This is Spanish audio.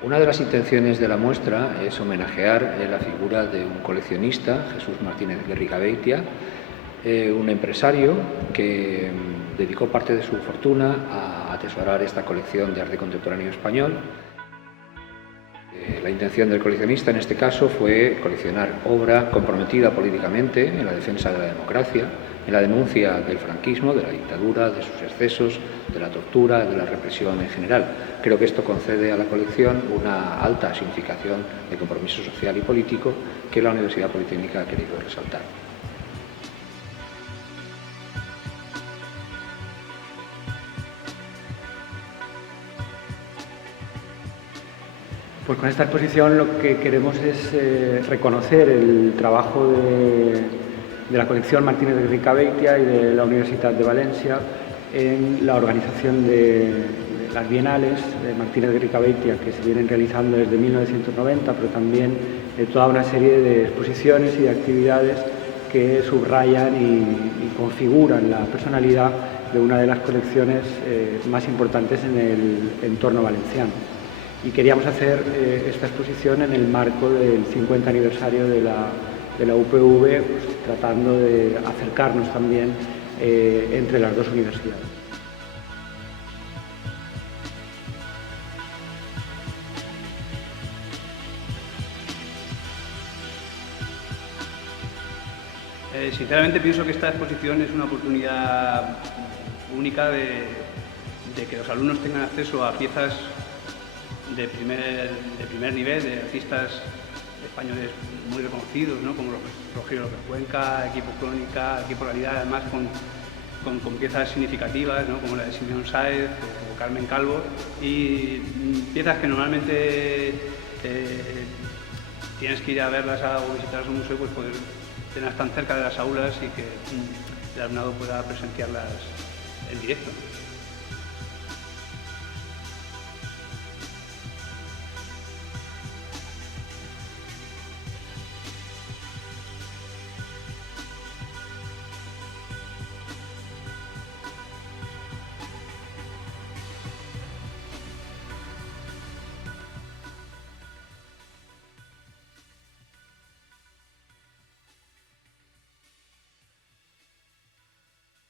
Una de las intenciones de la muestra es homenajear la figura de un coleccionista, Jesús Martínez Gerricabeitia, un empresario que dedicó parte de su fortuna a atesorar esta colección de arte contemporáneo español. La intención del coleccionista en este caso fue coleccionar obra comprometida políticamente en la defensa de la democracia, en la denuncia del franquismo, de la dictadura, de sus excesos, de la tortura, de la represión en general. Creo que esto concede a la colección una alta significación de compromiso social y político que la Universidad Politécnica ha querido resaltar. Pues con esta exposición lo que queremos es reconocer el trabajo de la colección Martínez Gerricabeitia y de la Universitat de Valencia en la organización de las bienales de Martínez Gerricabeitia que se vienen realizando desde 1990, pero también toda una serie de exposiciones y de actividades que subrayan y configuran la personalidad de una de las colecciones más importantes en el entorno valenciano. Y queríamos hacer esta exposición en el marco del 50 aniversario de la UPV, pues, tratando de acercarnos también entre las dos universidades. Sinceramente pienso que esta exposición es una oportunidad única de que los alumnos tengan acceso a piezas de primer nivel, de artistas españoles muy reconocidos, ¿no? Como Rogelio López Cuenca, Equipo Crónica, Equipo Realidad, además con piezas significativas, ¿no? Como la de Simeón Sáez o Carmen Calvo, y piezas que normalmente tienes que ir a verlas o visitarlas a un museo, pues poder tenerlas tan cerca de las aulas y que el alumnado pueda presenciarlas en directo.